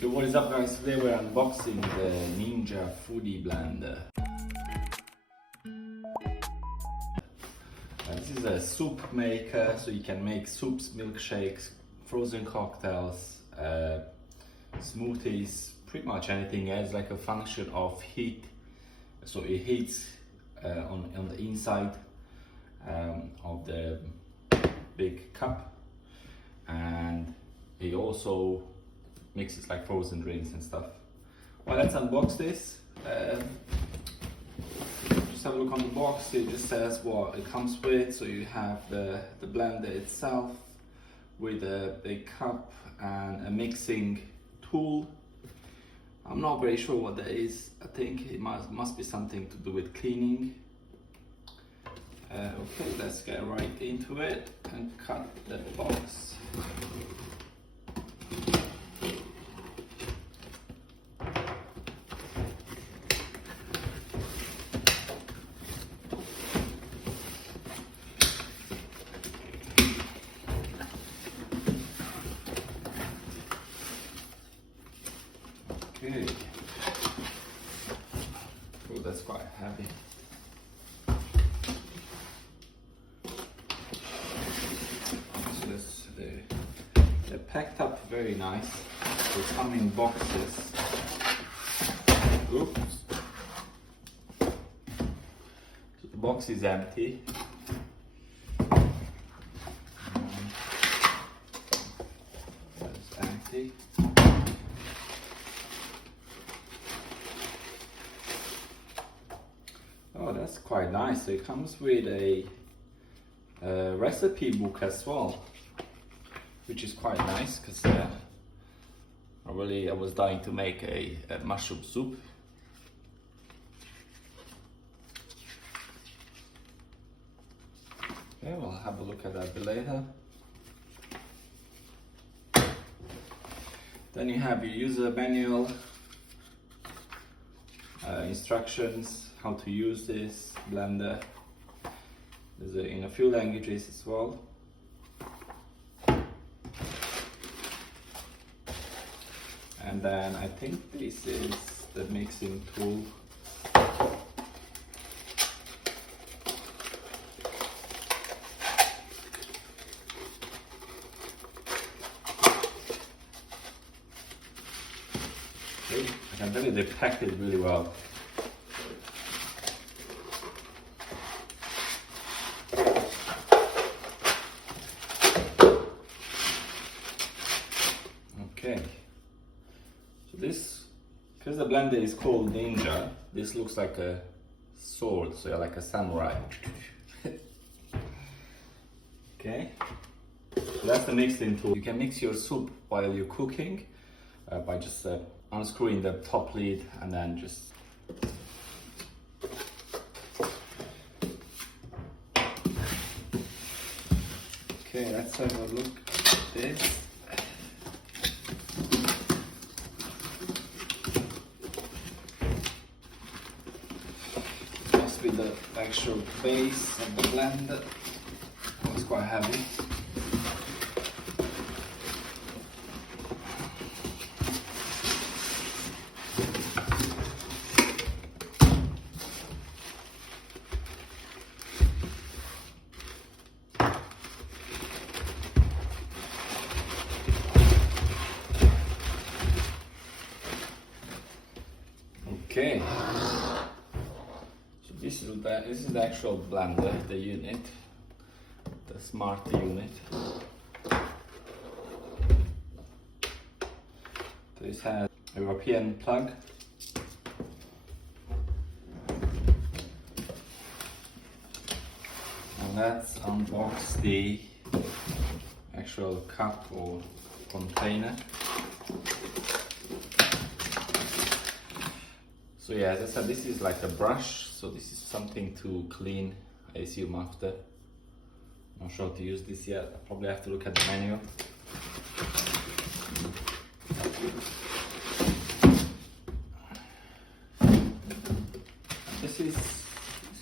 Yo, what is up guys, today we're unboxing the Ninja Foodi blender. This is a soup maker, so you can make soups, milkshakes, frozen cocktails, smoothies, pretty much anything. It has like a function of heat, so it heats on the inside of the big cup, and it also mixes like frozen drinks and stuff. Well, let's unbox this. Just have a look on the box. It just says what it comes with. So you have the blender itself with a big cup and a mixing tool. I'm not very sure what that is. I think it must be something to do with cleaning. Okay, let's get right into it and cut the box. Okay. Oh, that's quite heavy. So they're packed up very nice. They come in boxes. Oops. So the box is empty. That's empty. Oh, that's quite nice. It comes with a recipe book as well, which is quite nice because I was dying to make a mushroom soup. Okay, we'll have a look at that a bit later. Then you have your user manual, instructions how to use this blender. There's in a few languages as well. And then I think this is the mixing tool. Okay, I can tell you they packed it really well. Okay, so this, because the blender is called Ninja, this looks like a sword, so you're like a samurai. Okay, so that's the mixing tool. You can mix your soup while you're cooking by just unscrewing the top lid and then just okay, let's have a look at this. With the actual base of the blender. Oh, it's quite heavy. Okay. This is the actual blender, the unit, the smart unit. This has a European plug. And let's unbox the actual cup or container. So yeah, as I said, this is like a brush, so this is something to clean, I assume, after. I'm not sure how to use this yet. I probably have to look at the manual. This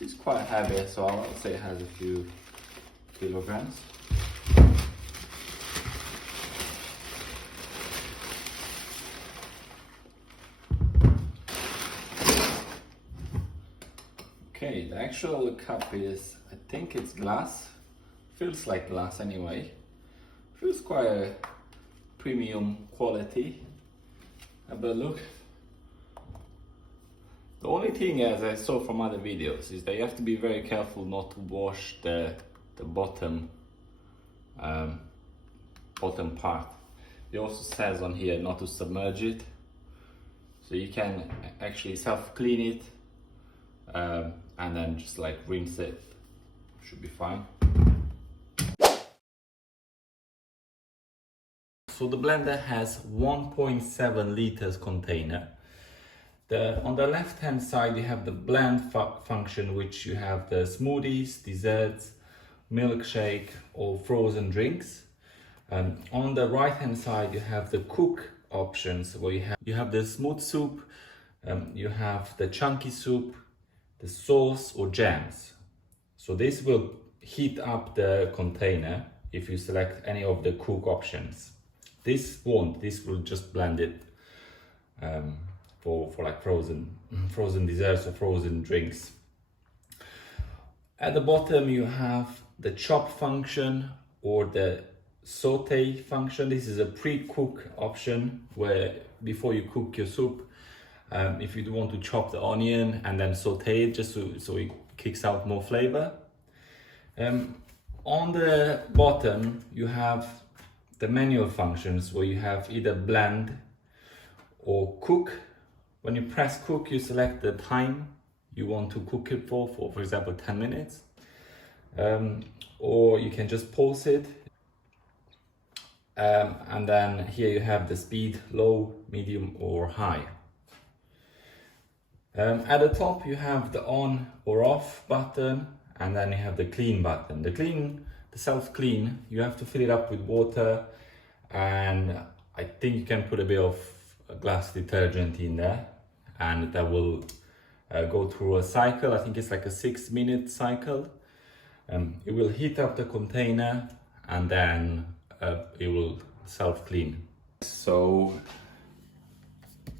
is quite heavy, so I would say it has a few kilograms. Okay, the actual cup is, I think it's glass. Feels like glass anyway. Feels quite a premium quality. Have a look. The only thing, as I saw from other videos, is that you have to be very careful not to wash the bottom bottom part. It also says on here not to submerge it, so you can actually self-clean it and then just like rinse it. Should be fine. So the blender has 1.7 liters container. On the left hand side you have the blend function, which you have the smoothies, desserts, milkshake or frozen drinks. On the right hand side you have the cook options, where you have the smooth soup, you have the chunky soup, the sauce or jams. So this will heat up the container if you select any of the cook options. This won't, this will just blend it for like frozen desserts or frozen drinks. At the bottom you have the chop function or the saute function. This is a pre-cook option, where before you cook your soup, if you want to chop the onion and then saute it just so it kicks out more flavor. On the bottom you have the manual functions, where you have either blend or cook. When you press cook, you select the time you want to cook it for example 10 minutes, or you can just pause it. And then here you have the speed, low, medium or high. At the top you have the on or off button, and then you have the clean button. The self-clean, you have to fill it up with water, and I think you can put a bit of glass detergent in there, and that will go through a cycle. I think it's like a 6-minute cycle. It will heat up the container and then it will self-clean. So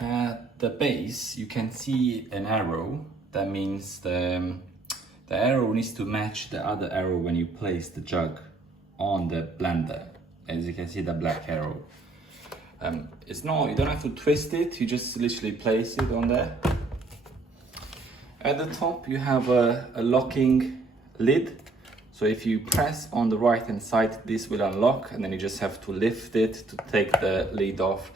at the base you can see an arrow. That means the arrow needs to match the other arrow when you place the jug on the blender. As you can see, the black arrow. You don't have to twist it, you just literally place it on there. At the top you have a locking lid. So if you press on the right hand side, this will unlock, and then you just have to lift it to take the lid off.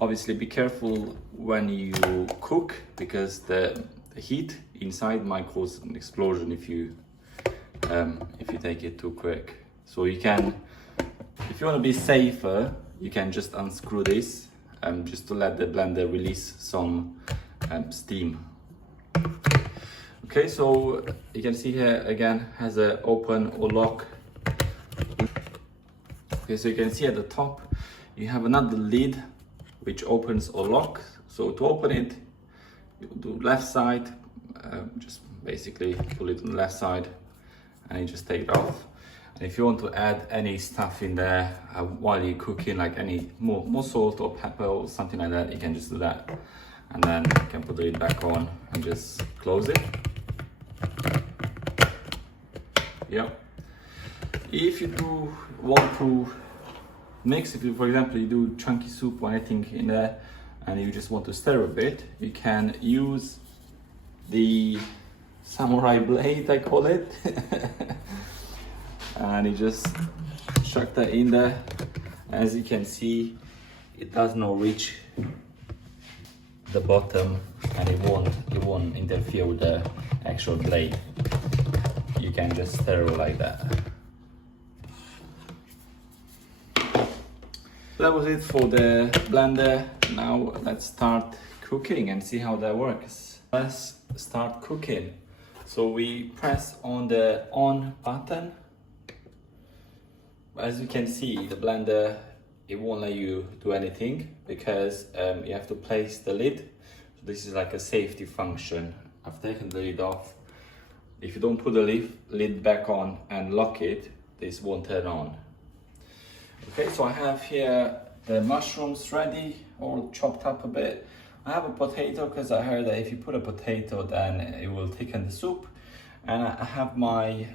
Obviously be careful when you cook, because the heat inside might cause an explosion if you take it too quick. So you can, if you want to be safer, you can just unscrew this just to let the blender release some steam. Okay, so you can see here again has a open or lock. Okay, so you can see at the top you have another lid which opens or locks. So to open it, you do left side, just basically pull it on the left side and you just take it off. And if you want to add any stuff in there while you're cooking, like any more salt or pepper or something like that, you can just do that. And then you can put the lid back on and just close it. Yeah. If you do want to mix, if you, for example, you do chunky soup or anything in there and you just want to stir a bit, you can use the samurai blade, I call it. And you just chuck that in there. As you can see, it does not reach the bottom, and it won't interfere with the actual blade. You can just stir like that. That was it for the blender. Now let's start cooking and see how that works. Let's start cooking. So we press on the on button. As you can see, the blender, it won't let you do anything because you have to place the lid. So this is like a safety function. I've taken the lid off. If you don't put the lid back on and lock it, this won't turn on. Okay, so I have here the mushrooms ready, all chopped up a bit. I have a potato because I heard that if you put a potato, then it will thicken the soup. And I have my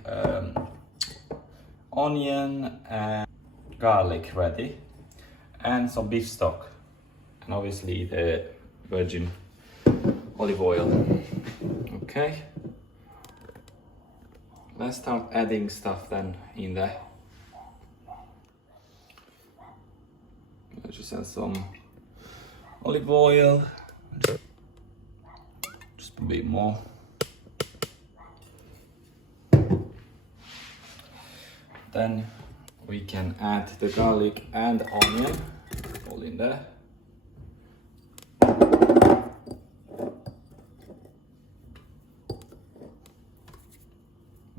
onion and garlic ready, and some beef stock, and obviously the virgin olive oil. Okay, let's start adding stuff then in there. Let's just add some olive oil, just a bit more. Then we can add the garlic and onion all in there.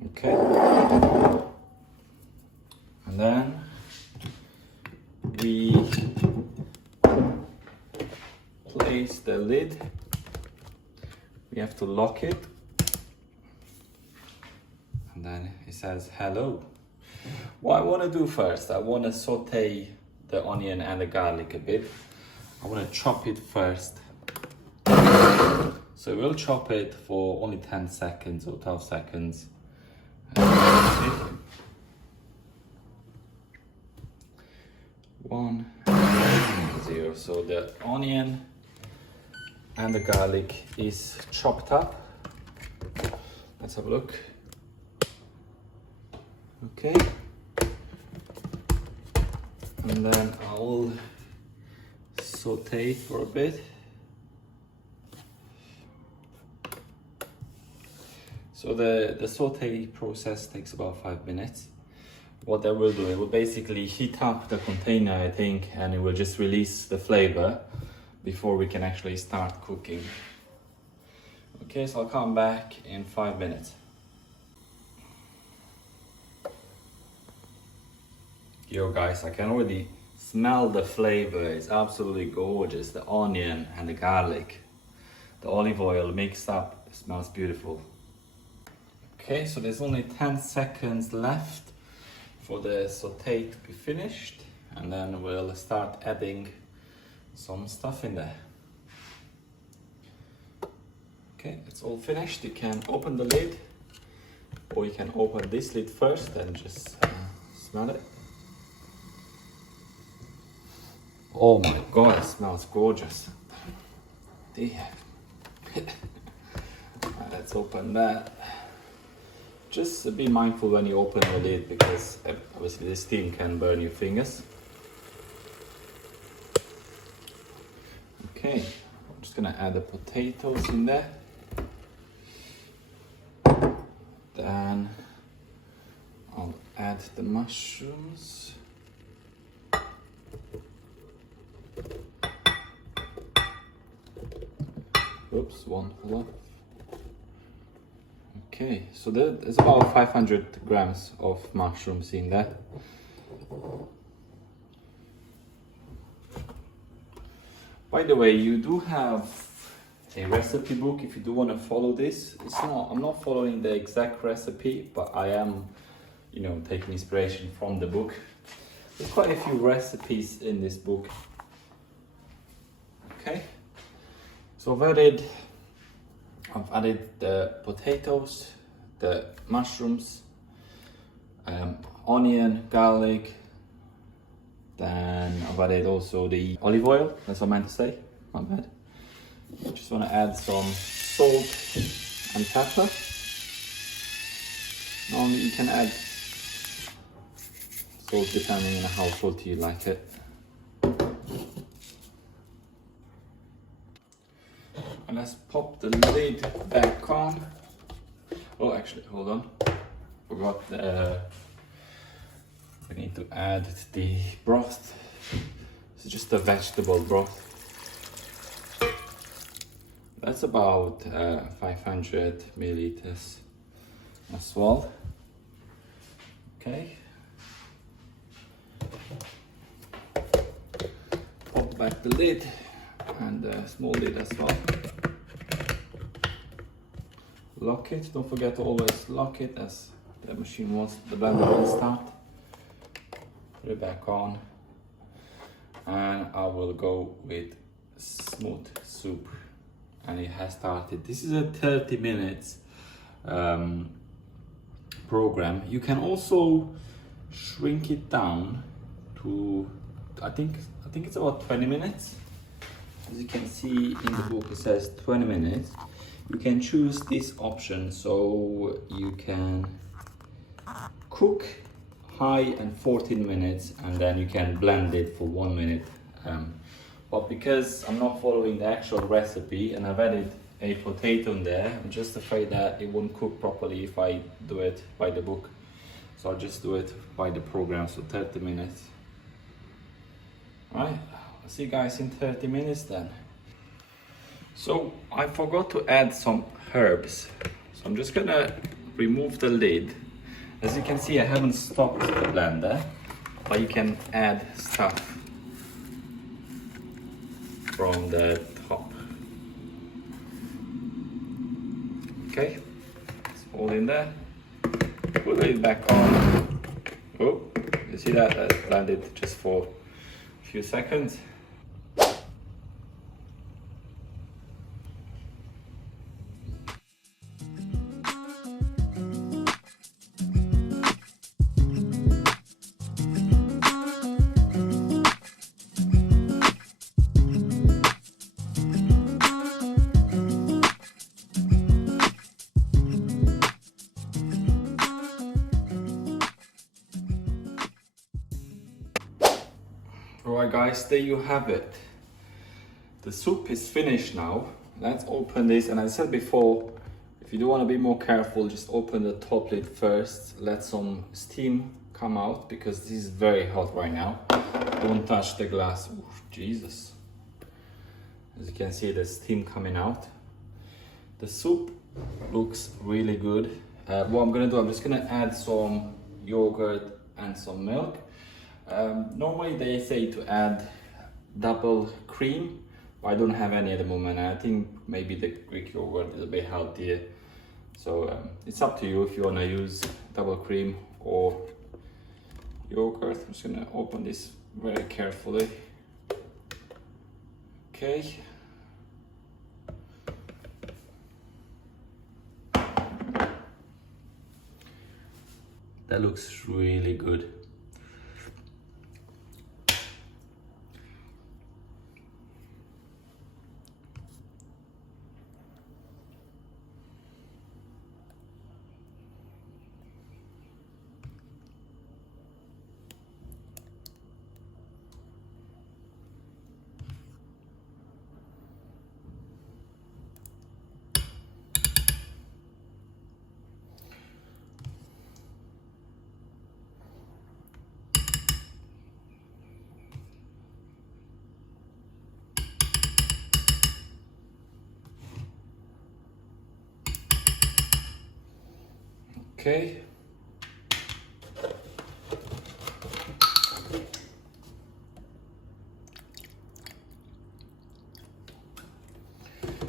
Okay. And then we place the lid. We have to lock it. And then it says hello. What I want to do first, I want to saute the onion and the garlic a bit. I want to chop it first. So we'll chop it for only 10 seconds or 12 seconds. And 1, 0. So the onion and the garlic is chopped up. Let's have a look. Okay. And then I'll saute for a bit. So the saute process takes about 5 minutes. What that will do, it will basically heat up the container, I think, and it will just release the flavor before we can actually start cooking. Okay, so I'll come back in 5 minutes. Yo guys, I can already smell the flavor. It's absolutely gorgeous. The onion and the garlic, the olive oil mixed up, it smells beautiful. Okay, so there's only 10 seconds left for the saute to be finished, and then we'll start adding some stuff in there. Okay, it's all finished. You can open the lid, or you can open this lid first and just smell it. Oh my god, it smells gorgeous. Dear. Right, let's open that. Just be mindful when you open the lid, because obviously the steam can burn your fingers. Okay, I'm just gonna add the potatoes in there. Then I'll add the mushrooms. Oops, one fell off. Okay, so there's about 500 grams of mushrooms in there. By the way, you do have a recipe book if you do want to follow this. I'm not following the exact recipe, but I am, taking inspiration from the book. There's quite a few recipes in this book. Okay, so I've added the potatoes, the mushrooms, onion, garlic. Then I've added also the olive oil. That's what I meant to say, my bad. I just want to add some salt and pepper. Normally you can add salt depending on how salty you like it. And let's pop the lid back on. Oh, actually, hold on. Forgot we need to add the broth. It's just a vegetable broth. That's about 500 milliliters as well. Okay. Pop back the lid and the small lid as well. Lock it. Don't forget to always lock it, as the blender won't start. Put it back on, and I will go with smooth soup, and it has started. This is a 30 minutes program. You can also shrink it down to, I think it's about 20 minutes. As you can see in the book, it says 20 minutes. You can choose this option, so you can cook high and 14 minutes, and then you can blend it for 1 minute. But because I'm not following the actual recipe and I've added a potato in there, I'm just afraid that it won't cook properly if I do it by the book. So I'll just do it by the program, so 30 minutes. Right, I'll see you guys in 30 minutes then. So I forgot to add some herbs. So I'm just gonna remove the lid. As you can see, I haven't stopped the blender, but you can add stuff from the top. Okay, it's all in there. Put the lid back on. Oh, you see that? That blended just for a few seconds. Alright guys, there you have it. The soup is finished now. Let's open this, and as I said before, if you do want to be more careful, just open the top lid first, let some steam come out, because this is very hot right now. Don't touch the glass. Ooh, Jesus. As you can see, there's steam coming out. The soup looks really good. What I'm gonna do, I'm just gonna add some yogurt and some milk. Normally they say to add double cream, but I don't have any at the moment. I think maybe the Greek yogurt is a bit healthier. So it's up to you if you want to use double cream or yogurt. I'm just gonna open this very carefully. Okay. That looks really good. Okay.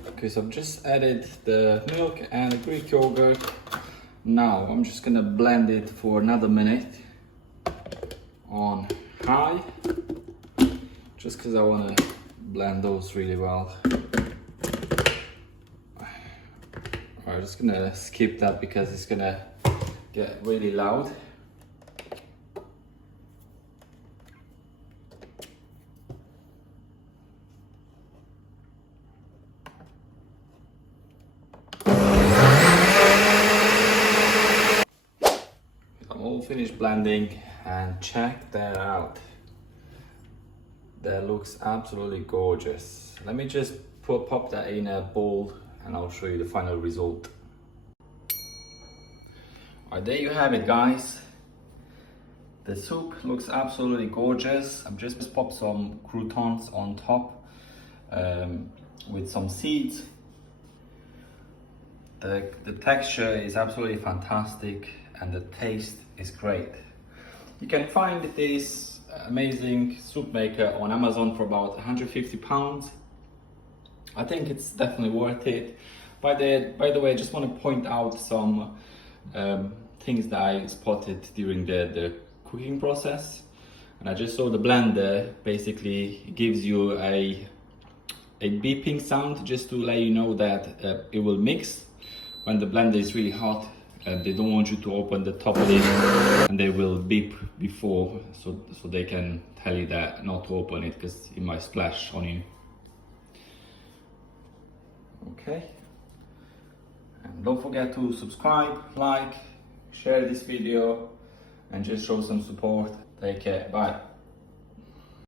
Okay, so I've just added the milk and the Greek yogurt. Now I'm just gonna blend it for another minute on high, just because I want to blend those really well. I'm just gonna skip that because it's gonna get really loud. I'm all finished blending, and check that out. That looks absolutely gorgeous. Let me just pop that in a bowl and I'll show you the final result. Alright, there you have it guys. The soup looks absolutely gorgeous. I've just popped some croutons on top with some seeds. The texture is absolutely fantastic and the taste is great. You can find this amazing soup maker on Amazon for about £150. I think it's definitely worth it. By the way, I just want to point out some things that I spotted during the cooking process. And I just saw the blender basically gives you a beeping sound just to let you know that it will mix when the blender is really hot. and they don't want you to open the top lid, and they will beep before, so they can tell you that not to open it because it might splash on you. Okay, and don't forget to subscribe, like, share this video, and just show some support. Take care, bye.